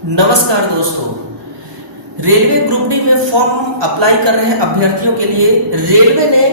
नमस्कार दोस्तों, railway group D में फॉर्म अप्लाई कर रहे अभ्यर्थियों के लिए रेलवे ने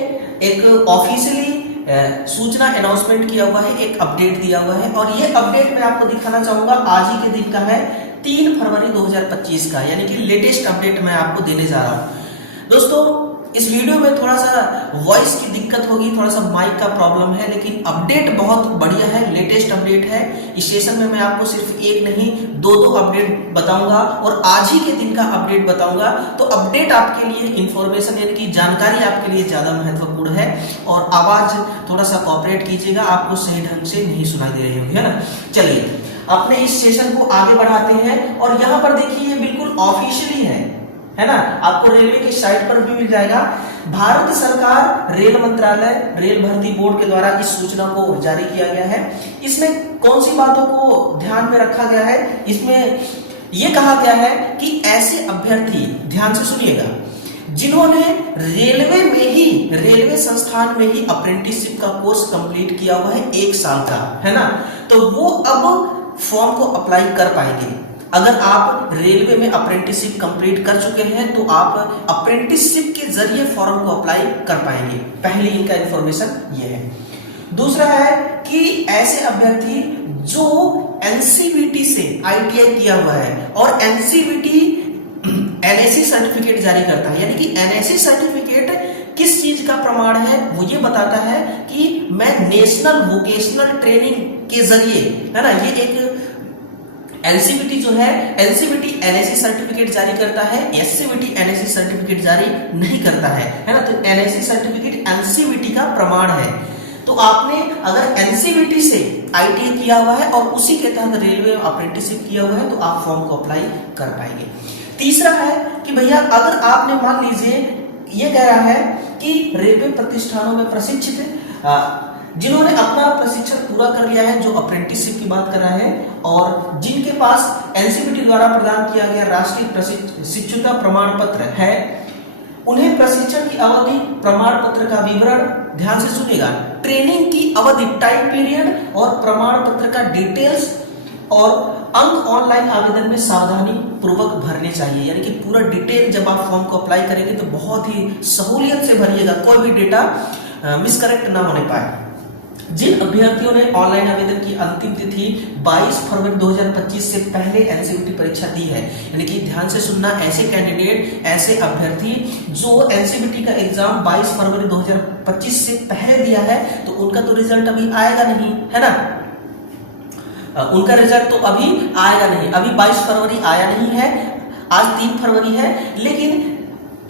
एक ऑफिशियली सूचना अनाउंसमेंट किया हुआ है, एक अपडेट दिया हुआ है। और ये अपडेट मैं आपको दिखाना चाहूंगा, आज ही के दिन का है 3 फरवरी 2025 का, यानी कि लेटेस्ट अपडेट मैं आपको देने जा रहा हूं। दोस्तों, इस वीडियो में थोड़ा सा वॉइस की दिक्कत होगी, थोड़ा सा माइक का प्रॉब्लम है, लेकिन अपडेट बहुत बढ़िया है, लेटेस्ट अपडेट है। इस सेशन में मैं आपको सिर्फ एक नहीं दो अपडेट बताऊंगा और आज ही के दिन का अपडेट बताऊंगा। तो अपडेट आपके लिए इंफॉर्मेशन यानी कि जानकारी आपके लिए ज्यादा महत्वपूर्ण है। और आवाज थोड़ा सा कॉपरेट कीजिएगा, आपको सही ढंग से नहीं सुनाई दे रही होगी, है ना। चलिए अपने इस सेशन को आगे बढ़ाते हैं। और यहाँ पर देखिए, ये बिल्कुल ऑफिशियली है ना, आपको रेलवे की साइट पर भी मिल जाएगा। भारत सरकार रेल मंत्रालय रेल भर्ती बोर्ड के द्वारा इस सूचना को जारी किया गया है। इसमें कौन सी बातों को ध्यान में रखा गया है, इसमें यह कहा गया है कि ऐसे अभ्यर्थी, ध्यान से सुनिएगा, जिन्होंने रेलवे संस्थान में ही अप्रेंटिसशिप का कोर्स कंप्लीट किया हुआ है 1 साल का, है ना, तो वो अब फॉर्म को अप्लाई कर पाएंगे। अगर आप रेलवे में अप्रेंटिसशिप कंप्लीट कर चुके हैं तो आप अप्रेंटिसशिप के जरिए फॉर्म को अप्लाई कर पाएंगे। पहली इनका इंफॉर्मेशन ये है। दूसरा है कि ऐसे अभ्यर्थी जो एनसीवीटी से आईटीआई किया हुआ है और एनसीवीटी एनएससी सर्टिफिकेट जारी करता है, यानी कि एनएससी सर्टिफिकेट किस चीज का प्रमाण है, वो ये बताता है कि मैं नेशनल वोकेशनल ट्रेनिंग के जरिए, है ना, ये एक एनसीवीटी जो है, एनसीवीटी एनएससी सर्टिफिकेट जारी करता है, एससीवीटी एनएससी सर्टिफिकेट जारी नहीं करता है ना। तो एनएससी सर्टिफिकेट एनसीवीटी का प्रमाण है। तो आपने अगर एनसीवीटी से आईटीआई किया हुआ है और उसी के तहत रेलवे में अप्रेंटिसशिप किया हुआ है तो आप फॉर्म को अप्लाई कर पाएंगे। तीसरा है कि भैया, अगर आपने मान लीजिए, ये कह रहा है कि रेलवे प्रतिष्ठानों में प्रशिक्षित जिन्होंने अपना प्रशिक्षण पूरा कर लिया है, जो अप्रेंटिसशिप की बात कर रहा है, और जिनके पास एनसीवीटी द्वारा प्रदान किया गया राष्ट्रीय शिक्षुता प्रमाण पत्र है, उन्हें प्रशिक्षण की अवधि, प्रमाण पत्र का विवरण, ध्यान से सुनिएगा, ट्रेनिंग की अवधि, टाइम पीरियड और प्रमाण पत्र का डिटेल्स और अंक ऑनलाइन आवेदन में सावधानी पूर्वक भरने चाहिए। यानी कि पूरा डिटेल जब आप फॉर्म को अप्लाई करेंगे तो बहुत ही सहूलियत से भरिएगा, कोई भी डेटा मिसकरेक्ट ना होने पाए। जिन अभ्यर्थियों ने ऑनलाइन आवेदन की अंतिम तिथि 22 फरवरी 2025 से पहले एनसीवीटी परीक्षा दी है, यानी कि ध्यान से सुनना, ऐसे कैंडिडेट, ऐसे अभ्यर्थी जो एनसीवीटी का एग्जाम 22 फरवरी 2025 से पहले दिया है, तो उनका तो रिजल्ट अभी आएगा नहीं, है ना, उनका रिजल्ट तो अभी आएगा नहीं। अभी 22 फरवरी आया नहीं है, आज 3 फरवरी है, लेकिन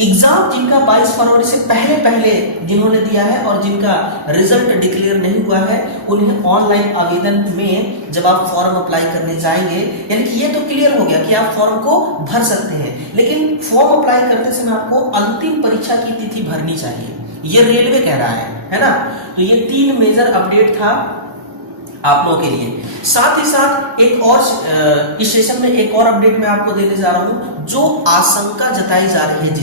एग्जाम जिनका 22 फरवरी से पहले जिन्होंने दिया है और जिनका रिजल्ट डिक्लेयर नहीं हुआ है, उन्हें ऑनलाइन आवेदन में जब आप फॉर्म अप्लाई करने जाएंगे, यानी कि ये तो क्लियर हो गया कि आप फॉर्म को भर सकते हैं, लेकिन फॉर्म अप्लाई करते समय आपको अंतिम परीक्षा की तिथि भरनी चाहिए, ये रेलवे कह रहा है ना। तो ये 3 मेजर अपडेट था आप लोगों के लिए। साथ ही साथ एक और इस सेशन में एक और अपडेट मैं आपको देने जा रहा हूं, जो आशंका जताई जा रही है,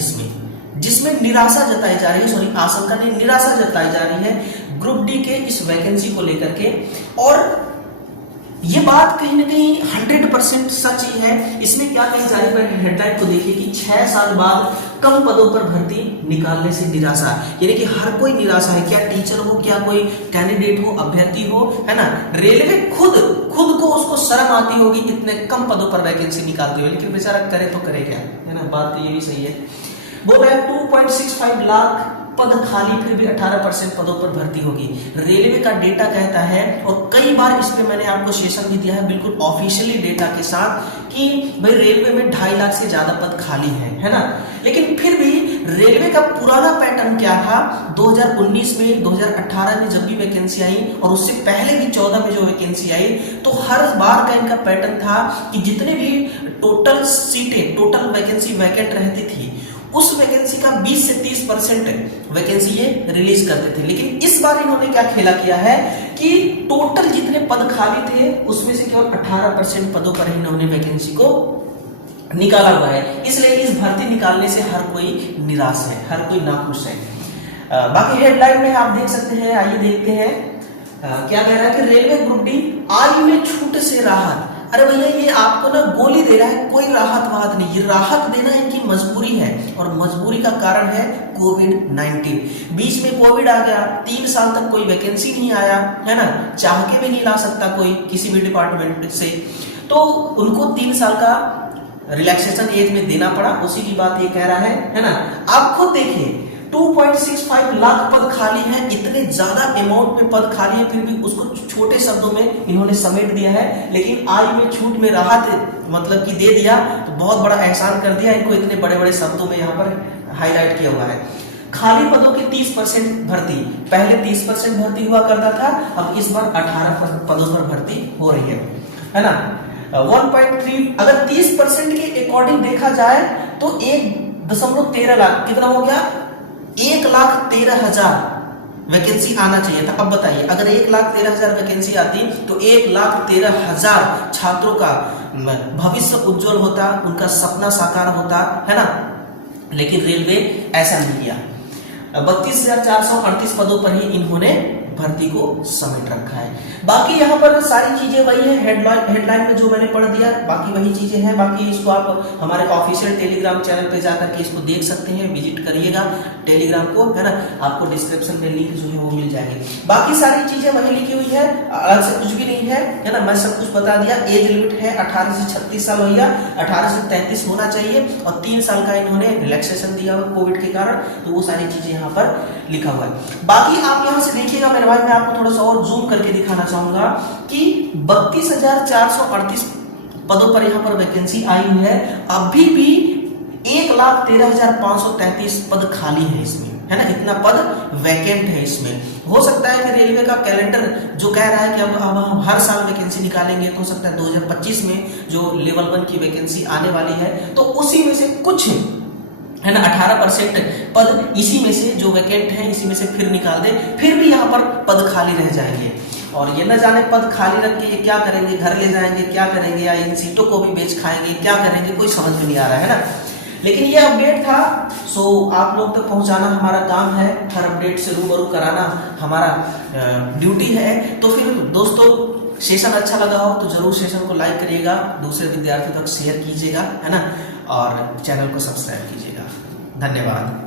जिसमें निराशा जताई जा रही है, सॉरी आशंका नहीं, निराशा जताई जा रही है ग्रुप डी के इस वैकेंसी को लेकर के। और ये बात कहीं ना कहीं 100% सच ही है। इसमें क्या कही जा रही है, हेडलाइन को देखिए कि 6 साल बाद कम पदों पर भर्ती निकालने से निराशा, यानी कि हर कोई निराशा है, क्या टीचर हो, क्या कोई कैंडिडेट हो, अभ्यर्थी हो, है ना। रेलवे खुद को उसको शर्म आती होगी इतने कम पदों पर वैकेंसी निकालती हो, लेकिन बेचारा करे तो करे क्या, है ना, बात तो ये भी सही है। वो 2.65 लाख पद खाली, फिर भी 18% पदों पर भर्ती होगी, रेलवे का डेटा कहता है। और कई बार इस पे मैंने आपको सेशन भी दिया है, बिल्कुल ऑफिशियली डेटा के साथ, कि भाई रेलवे में 2.5 लाख से ज्यादा पद खाली है ना। लेकिन फिर भी रेलवे का पुराना पैटर्न क्या था, 2019 में, 2018 में जब भी वैकेंसी आई और उससे पहले भी 14 में जो वैकेंसी आई, तो हर बार का इनका पैटर्न था कि जितने भी टोटल सीटें, टोटल वैकेंसी वैकेंट रहती थी, उस वैकेंसी का 20 से 30% वैकेंसी ये रिलीज करते थे। लेकिन इस बार इन्होंने क्या खेला किया है कि टोटल जितने पद खाली थे उसमें से केवल 18% पदों पर इन्होंने वैकेंसी को निकाला हुआ है। इसलिए इस भर्ती निकालने से हर कोई निराश है, हर कोई नाखुश है। बाकी हेडलाइन में आप देख सकते हैं, आइए देखते हैं क्या कह रहा है कि रेलवे ग्रुप डी आयु में छूट से राहत, अरे भैया ये आपको ना गोली दे रहा है, कोई राहत वाहत नहीं, ये राहत देना इनकी मजबूरी है, और मजबूरी का कारण है कोविड-19। बीच में कोविड आ गया, 3 साल तक कोई वैकेंसी नहीं आया, है ना, चाह के भी नहीं ला सकता कोई किसी भी डिपार्टमेंट से, तो उनको 3 साल का रिलैक्सेशन एज में देना पड़ा। उसी की बात ये कह रहा है ना। आप खुद देखिए 2.65 लाख पद खाली है, इतने ज्यादा अमाउंट में पद खाली है, फिर भी उसको छोटे शब्दों में इन्होंने समेट दिया है, लेकिन आय में छूट में राहत मतलब कि दे दिया, तो बहुत बड़ा एहसान कर दिया इनको, इतने बड़े बड़े शब्दों में यहाँ पर हाईलाइट किया हुआ है। खाली पदों की 30% भर्ती, पहले 30% भर्ती हुआ करता था, अब इस बार 18 पदों पर भर्ती हो रही है ना। 1.3 अगर 30% के अकॉर्डिंग देखा जाए तो 1.13 लाख, कितना हो गया, 1,13,000 वैकेंसी आना चाहिए था। अब बताइए अगर 1,13,000 वैकेंसी आती तो 1,13,000 छात्रों का भविष्य उज्जवल होता, उनका सपना साकार होता, है ना। लेकिन रेलवे ऐसा नहीं किया। 32,438 पदों पर ही इन्होंने भर्ती को समेट रखा है। बाकी यहाँ पर सारी चीजें वही है, हेडलाइन में जो मैंने पढ़ दिया बाकी वही चीजें हैं। बाकी इसको आप हमारे ऑफिशियल टेलीग्राम चैनल पे जाकर के इसको देख सकते हैं, विजिट करिएगा टेलीग्राम को, है ना, आपको डिस्क्रिप्शन में लिंक जो है वो मिल जाएगी। बाकी सारी चीजें वही लिखी हुई है, अलग से कुछ भी नहीं है ना, मैं सब कुछ बता दिया। एज लिमिट है 18 से 36 साल भैया, 18 से 33 होना चाहिए, और 3 साल का इन्होंने रिलैक्सेशन दिया हुआ कोविड के कारण, तो वो सारी चीजें यहाँ पर लिखा हुआ है। बाकी आप यहाँ से देखिएगा मेरे भाई, मैं आपको थोड़ा सा और जूम करके दिखाना चाहूंगा कि 32,438 पदों पर यहाँ पर वैकेंसी आई हुई है, अभी भी 1,13,533 पद खाली है इसमें, है ना, इतना पद वैकेंट है इसमें। हो सकता है कि रेलवे का कैलेंडर जो कह रहा है कि अब हम हर साल वैकेंसी निकालेंगे, तो हो सकता है 2025 में जो लेवल 1 की वैकेंसी आने वाली है, तो उसी में से कुछ, है ना, 18% पद इसी में से जो वैकेंट है इसी में से फिर निकाल दे, फिर भी यहाँ पर पद खाली रह जाएंगे। और ये न जाने पद खाली रख के ये क्या करेंगे, घर ले जाएंगे, क्या करेंगे, या इन सीटों को भी बेच खाएंगे, क्या करेंगे, कोई समझ में नहीं आ रहा है ना। लेकिन ये अपडेट था, सो आप लोग तक पहुंचाना हमारा काम है, हर अपडेट से रूबरू कराना हमारा ड्यूटी है। तो फिर दोस्तों सेशन अच्छा लगा हो तो जरूर सेशन को लाइक करिएगा, दूसरे विद्यार्थियों तक शेयर कीजिएगा, है ना, और चैनल को सब्सक्राइब कीजिएगा। धन्यवाद।